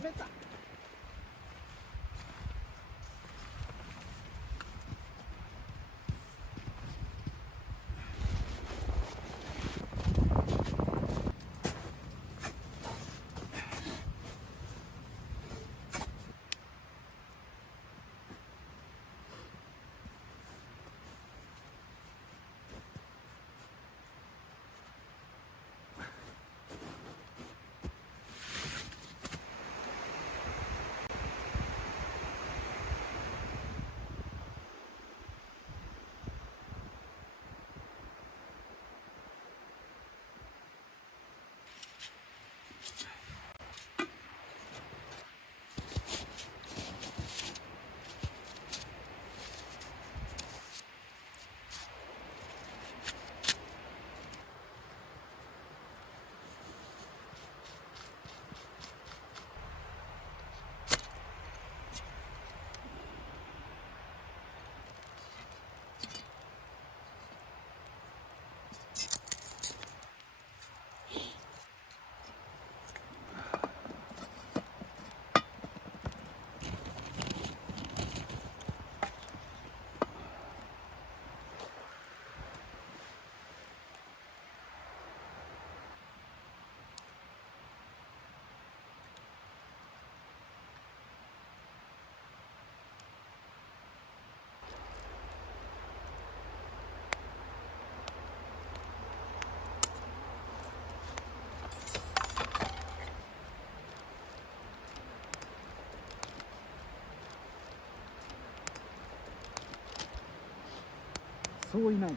滑った。そういない。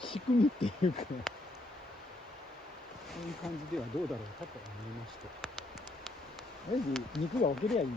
仕組みっていうか、そういう感じではどうだろうかと思いまして、とりあえず肉が置けりゃいい。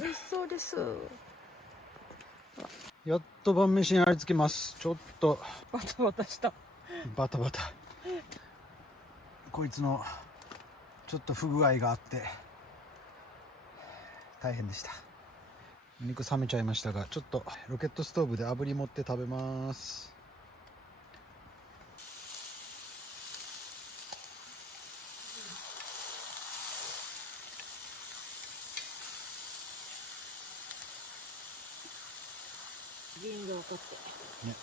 美味しそうです。やっと晩飯にありつけます。ちょっとバタバタした。バタバタ。こいつのちょっと不具合があって、大変でした。肉冷めちゃいましたが、ちょっとロケットストーブで炙り持って食べます。原因が分かってね。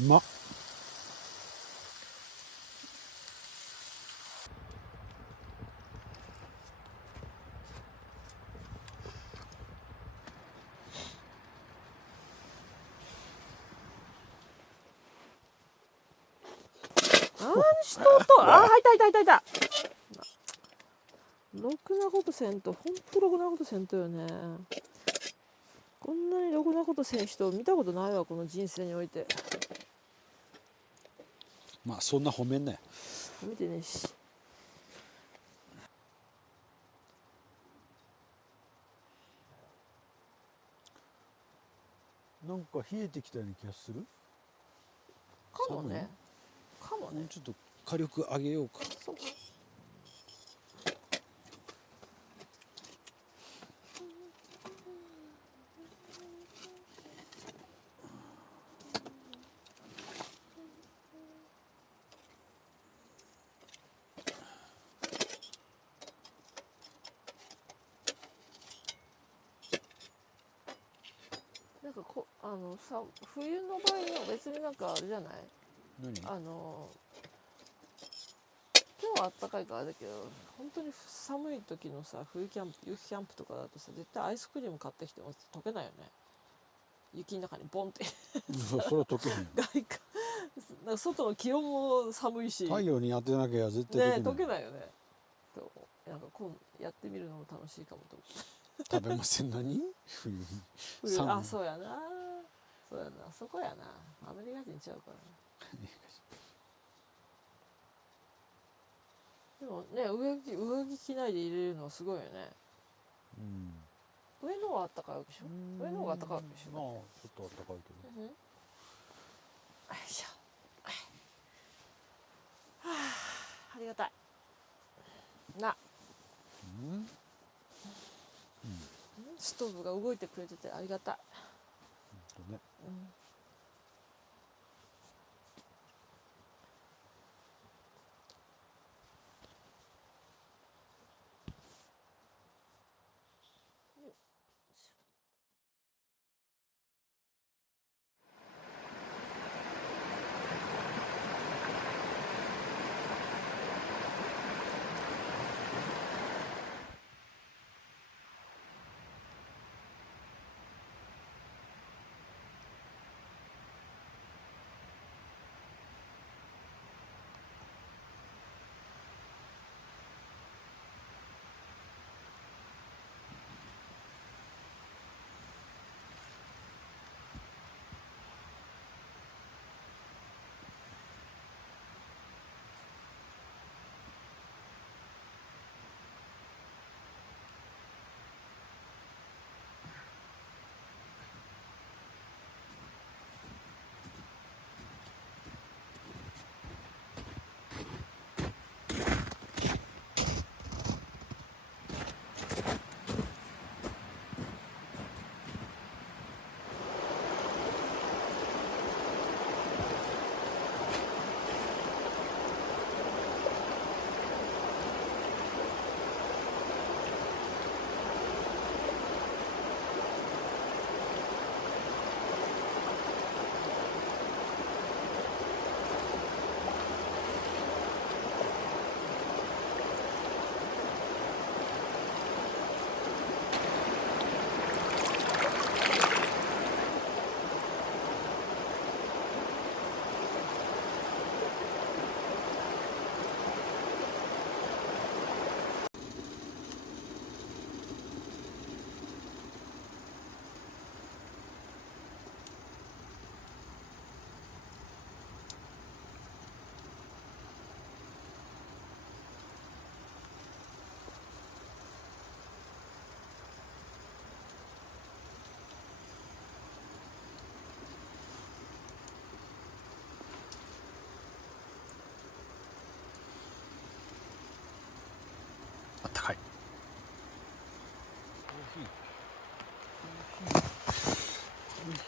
うまっ。何しとうとあー、いたろくなことせんと、ほんとろくなことせんとよね。こんなにろくなことせん人見たことないわ、この人生において。まあそんな褒めんなよ。見てねえし。なんか冷えてきたような気がする。かもね。かもね。ちょっと火力上げようか。そう。なんかさ、冬の場合は別になんかあれじゃない。何？今日はあったかいからだけど、本当に寒い時のさ、冬キャンプ、雪キャンプとかだとさ、絶対アイスクリーム買ってきても溶けないよね。雪の中にボンってそれは溶けへんよ。なんか外の気温も寒いし太陽に当てなきゃ絶対ね、溶けない。溶けないよね。なんか今度やってみるのも楽しいかもと思って。食べませんのに冬に。あ、そうやな。そうやな。そこやな。アメリカ人ちゃうからな。でもね、上着着ないで入れるのはすごいよね。上の方があったかいわけでしょ。上の方があったかいわけでしょ。まあちょっとあったかいけど。よいしょ。はあ、ありがたい。な。ストーブが動いてくれててありがたい。ね。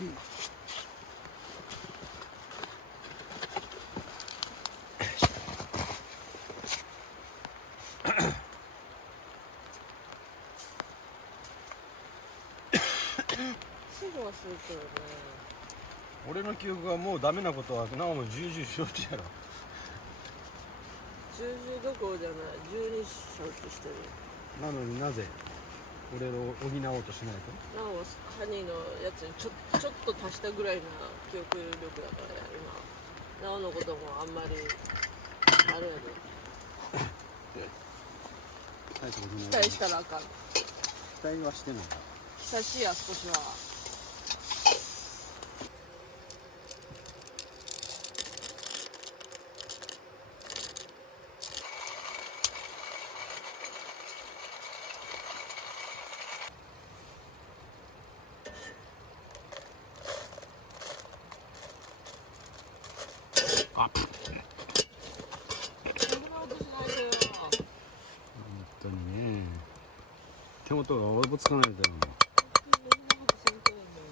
きい。すぐ忘れてるね。俺の記憶がもうダメなことはなおも重々承知やろ。10どころじゃない、12承知してる。なのになぜ俺を補おうとしないと。なおハニーのやつにちょっと足したぐらいな記憶力だからやるな。なおのこともあんまりあるやで。期待したらあかん。期待はしてない。久しいや少しは。そんな音しないでよ。本当にね、手元がおぼつかないんだよ。そんなことされてるんだよ。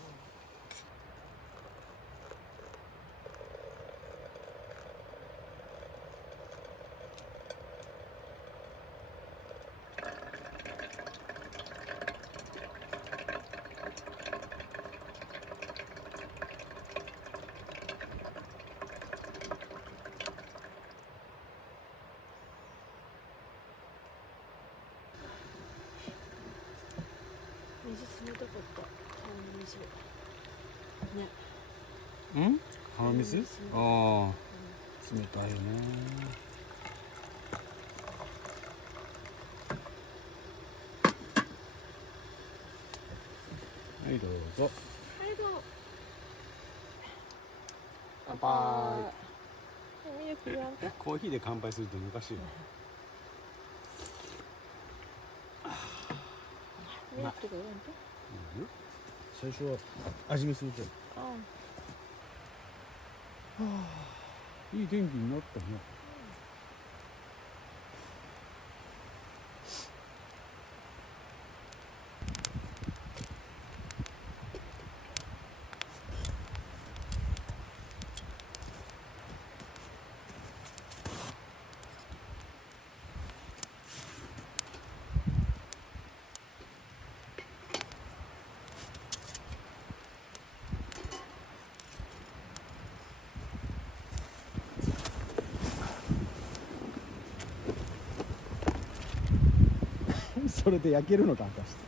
水冷たかった。水。ね。うん鼻水。ああ冷たいよね。はいどうぞ。はいどうぞ。乾杯。ミルクやんと。コーヒーで乾杯すると昔よ。ミルクとかやんと。最初は味見すると。あいい天気になったね。それで焼けるのか果たして。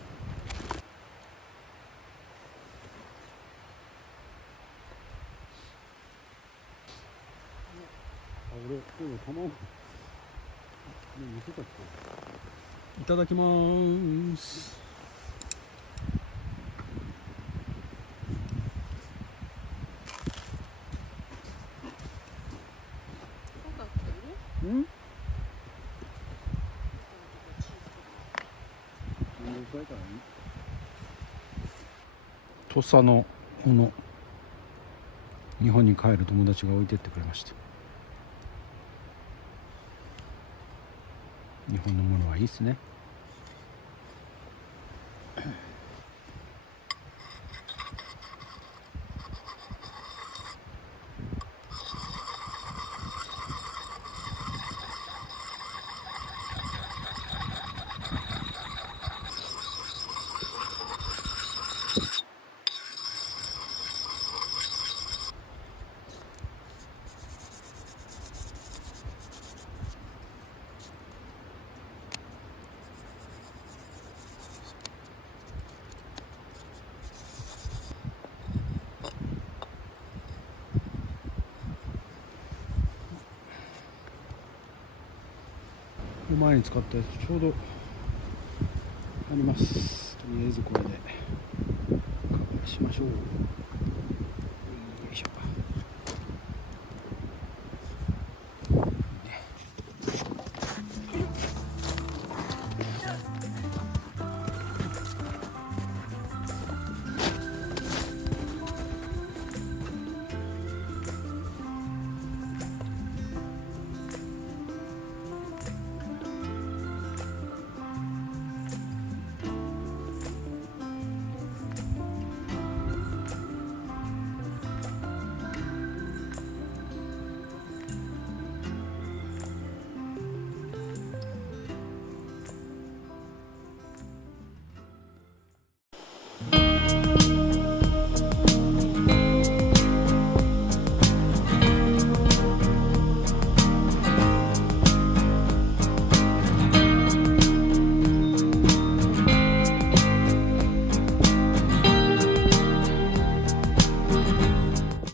俺今日卵見せたっけ。いただきまーす。うん土佐のもの、日本に帰る友達が置いてってくれました。日本のものはいいですね。前に使ったやつちょうどあります。とりあえずこれで乾杯しましょう。